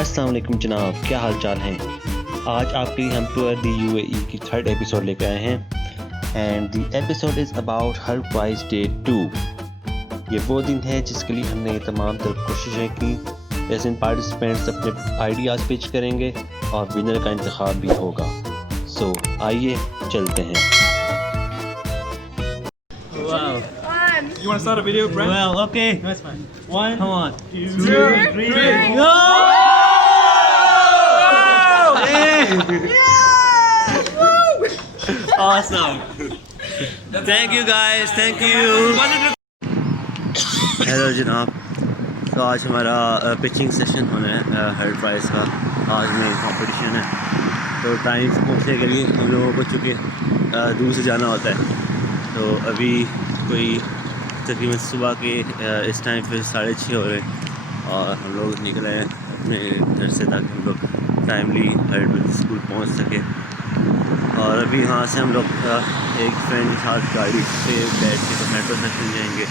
अस्सलाम वालेकुम जनाब, क्या हाल चाल हैं। आज आपके लिए हम टूर दी यूएई की थर्ड एपिसोड लेकर आए हैं and the episode is about Hulk price day 2। ये वो दिन है जिसके लिए हमने तमाम तरह कोशिशें की। जैसे पार्टिसिपेंट्स अपने आइडियाज़ पिच करेंगे और विनर का इंतखाब भी होगा। सो आइए चलते हैं। Wow. You want to start a video, Brent? Well, okay. That's fine. One. Come on. Two, three. Go! Awesome. Thank you guys. Thank you. Hello जनाब, तो आज हमारा पिचिंग सेशन होना है हल्क प्राइस का। आज में कंपटीशन है, तो टाइम पहुँचने के लिए हम लोगों को चूँकि दूर से जाना होता है, तो अभी कोई तकरीबन सुबह के इस टाइम पे 6:30 हो रहे हैं और हम लोग निकले हैं अपने घर से ताकि हम लोग टाइमली हल्क स्कूल पहुंच सके। और अभी यहाँ से हम लोग एक फ्रेंड के साथ गाड़ी पे बैठ के तो मेट्रो स्टेशन जाएंगे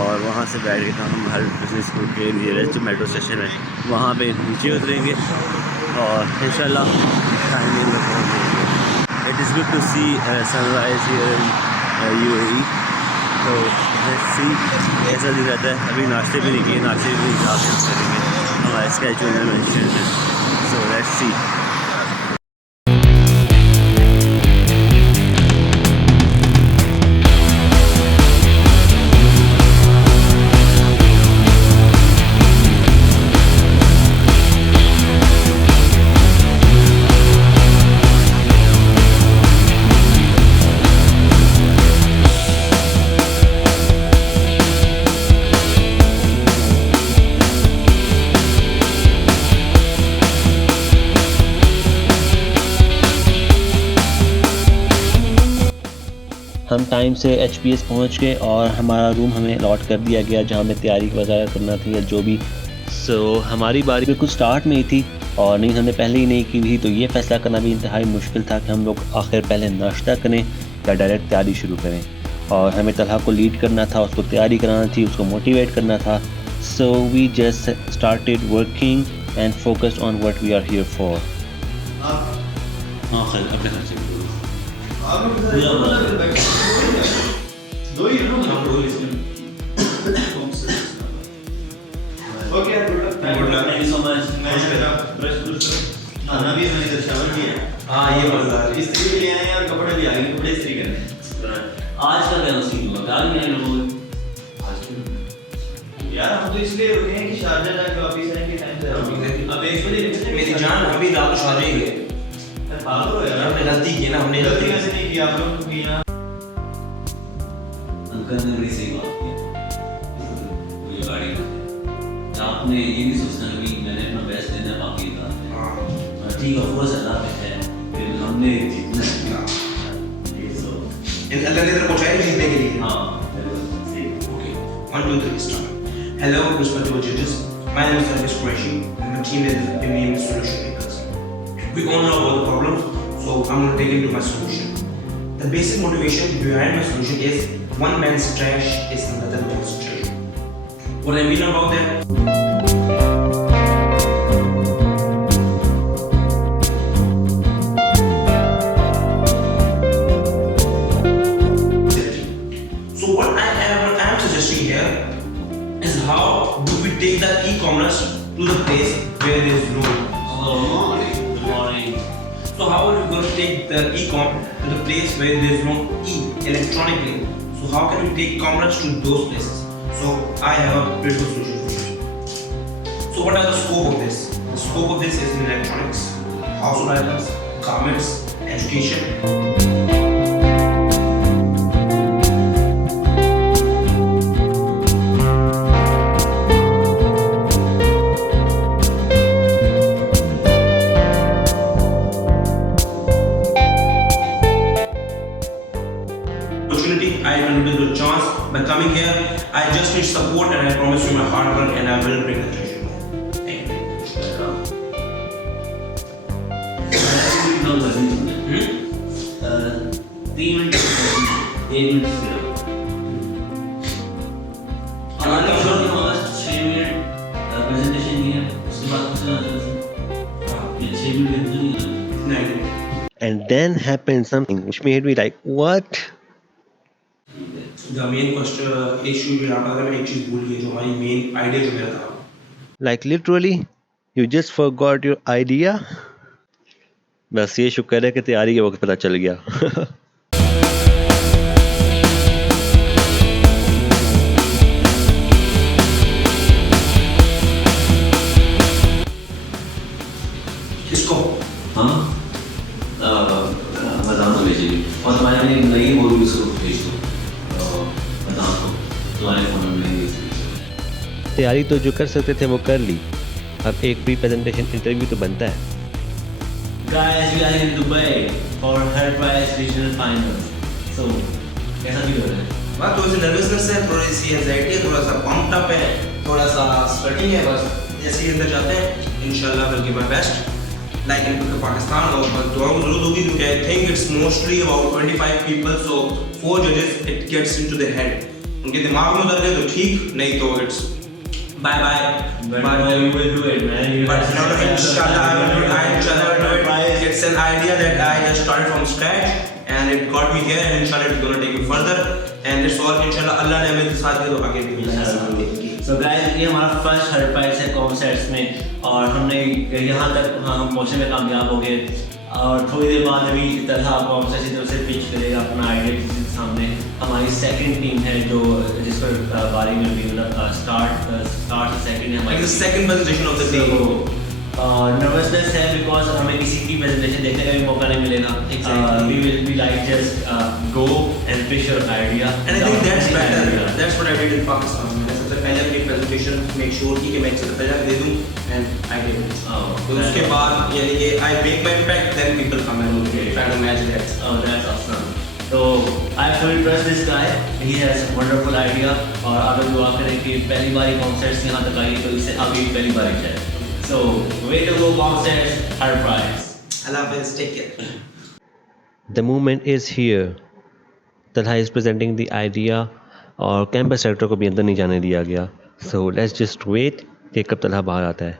और वहाँ से बैठ के हम हल्क बिजनेस स्कूल के नियरेस्ट जो मेट्रो स्टेशन है वहाँ पे नीचे उतरेंगे और इंशाल्लाह टाइमली हम लोग पहुँच जाएंगे। It is good to see sunrise here in UAE. तो लेट्स सी कैसा दिन रहता है। अभी नाश्ते भी नहीं किए, नाश्ते भी जाके करेंगे, हमारा स्केड्यूल में मेंशन है। So let's see. हम टाइम से HPS पहुंच गए और हमारा रूम हमें अलॉट कर दिया गया जहां हमें तैयारी वगैरह करना थी या जो भी। सो हमारी बारी बिल्कुल स्टार्ट में ही थी और नहीं हमने पहले ही नहीं की थी, तो ये फ़ैसला करना भी इंतहाई मुश्किल था कि हम लोग आखिर पहले नाश्ता करें या डायरेक्ट तैयारी शुरू करें। और हमें तलहा को लीड करना था, उसको तैयारी कराना थी, उसको मोटिवेट करना था। So we just started working and focused on what we are here for. खाना भी मैंने इधर शावर किया। हाँ ये मजेदार। इस्त्री भी ले आए हैं और कपड़े भी आ गए, कपड़े इस्त्री करने। आज का क्या सीन हुआ? क्या नहीं आए लोग? यार हम तो इसलिए रुके हैं कि शारजा जाके वापस आएंगे टाइम से। अब 1 बजे मेरी जान अभी रात को शारजा ही गए। पागल हो यार, हमने गलती की ना, हमने गलती कैसे नहीं की आप लोगों ने किया। अंकल ने बड़ी सही बात की। ये गाड़ी में आपने ये नहीं सोचना कि मैंने अपना बेस्ट देना बाकी था। ठीक है, वो सलाह में है, फिर हमने जीतना है। अल्लाह ने तेरे को चाहिए जीतने के लिए। हाँ, Okay. 1, 2, 3 start. Hello, respected judges. My name is Sarvesh Qureshi and my team is Premium Solution Makers. We all know about the problem, so I'm going to take it to my solution. The basic motivation behind my solution is one man's trash is another man's treasure. What I mean about that? So what I am suggesting here is how do we take the e-commerce to the place where there is no. Good morning. So how are we going to take the e-com to the place where there is no e electronically? So how can we take commerce to those places? So I have a beautiful solution for you. So what are the scope of this? The scope of this is in electronics, household items, garments, education. I don't get the chance by coming here. I just need support and I promise you my hard work and I will bring the treasure. Thank you. 3 मिनट 1 मिनट हमारे 6 minute presentation की है, उसके बाद then happened something which made me like, what? The main question issue भी यहाँ पर मैं एक चीज़ भूल गई जो हमारी main idea जो मेरा था. Like literally, you just forgot your idea? बस ये शुक्र है कि तैयारी के वक्त पता चल गया. किसको? हाँ मदाम को भेजिए और तुम्हारे लिए नई बोल भी उसको भेज दो मदाम को तुम्हारे फ़ोन में नहीं. तैयारी तो जो कर सकते थे वो कर ली. अब एक प्री प्रेजेंटेशन इंटरव्यू तो बनता है. Guys, we are in Dubai for Her Prize Regional Finals. So, कैसा फील हो रहा है? बात थोड़ी सी नर्वसनेस है, थोड़ी सी एंजाइटी है, थोड़ा सा पम्प्ड अप है, थोड़ा सा स्वेटिंग है. बस जैसे ही अंदर जाते हैं इंशाल्लाह will give my best like in Pakistan. और बस दुआ जरूर होगी क्योंकि I think it's mostly about 25 people, so 4 जजेस it gets into the head. उनके दिमाग में उतर गए तो ठीक, नहीं तो it's bye bye. But you will do it, man. You But have no, to- inshallah, I will do it. Inshallah, I will do it. It's an idea that I just started from scratch, and it got me here, and inshallah, it's gonna take me further. And it's all inshallah, Allah ने मेरे साथ दिया तो आगे भी मिलेगा. So guys, ये हमारा फर्स्ट हर प्राइज है कॉन्सर्ट्स में और हमने यहाँ तक हम पहुँचने में कामयाब हो गए. और थोड़ी देर बाद अभी तरह कॉन्सर्ट की तरफ से पिच करेगा अपना आइडिया किसी के सामने. हमारी सेकंड टीम है जो जिस पर बारी में भी मतलब स्टार्ट सेकंड है Like the second presentation of the day. Nervousness है बिकॉज हमें किसी की प्रेजेंटेशन देखने का भी मौका नहीं मिलेगा. We will be like just go and pitch your idea. And I think that's better. That's what I did in Pakistan. मैंने सबसे पहले अपनी presentation make sure की कि मैं सबसे पहले दे दूँ and I did. तो उसके बाद यानी कि I make my impact, then people come and try to match that. Oh, that's awesome. So I fully trust this guy. He has a wonderful idea. और अगर दुआ करें कि पहली बारी कॉन्सर्ट्स यहाँ तक आई तो इससे आगे पहली बारी जाए. So way to go concerts, Her Prize. Allah Hafiz, take care. The moment is here. Talha is presenting the idea और कैंपस सेक्टर को भी अंदर नहीं जाने दिया गया. So let's just wait कि कब तलहा बाहर आता है.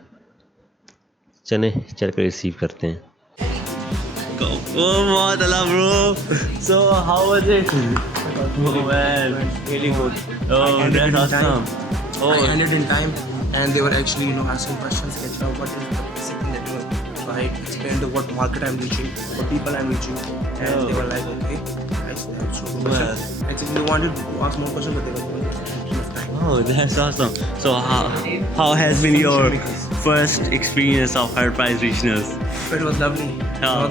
चलें चल कर रिसीव करते हैं. Oh Talha bro. So how was it? Oh man, really good. Oh, that's awesome. I ended in time, and they were actually, asking questions. What is the basic thing that you do? So I explained what market I'm reaching, what people I'm reaching, and they were like, okay, that's so good. Well. Actually, they wanted to ask more questions, but they were not enough time. Oh, that's awesome. So how has been your first experience of Her Prize Regionals? But it was lovely.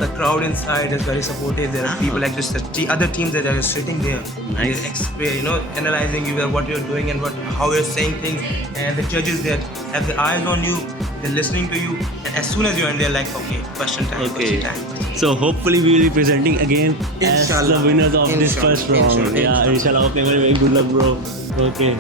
The crowd inside is very supportive. There are people like just the other teams that are just sitting there. Nice. They're analyzing you what you're doing and how you're saying things. And the judges there have their eyes on you. They're listening to you. And as soon as you end, they're like, okay, question time. Okay. Question time. So hopefully we will be presenting again as Inshallah. the winners of this Inshallah. first round. Inshallah. Yeah, inshallah. Okay, very good luck, bro. Okay.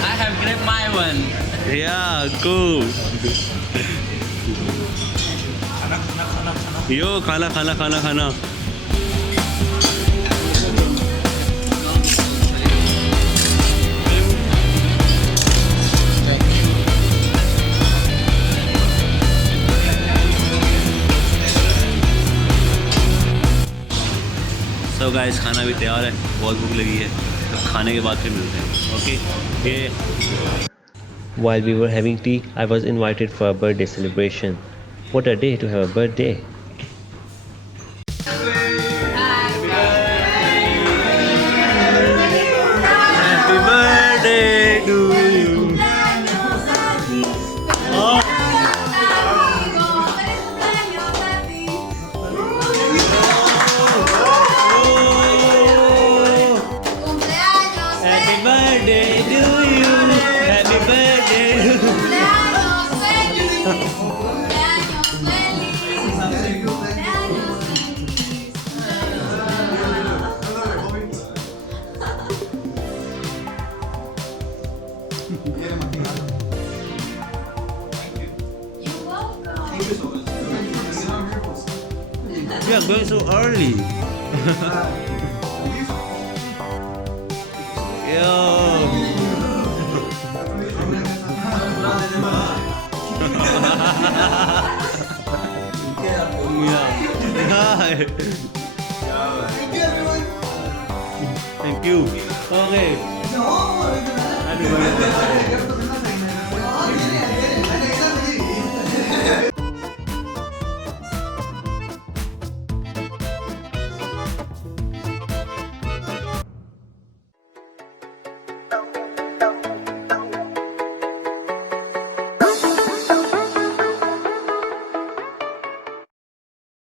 I have grabbed my one. Yeah, cool. Yo, खाना. So guys, खाना भी तैयार है. बहुत भूख लगी है. तो खाने के बाद फिर मिलते हैं. Okay. ये While we were having tea, I was invited for a birthday celebration. What a day to have a birthday. Happy birthday to you. Happy birthday to you. Happy birthday to you. You're welcome. We are going so early. Yo. Yeah. Thank you. Okay. Happy birthday.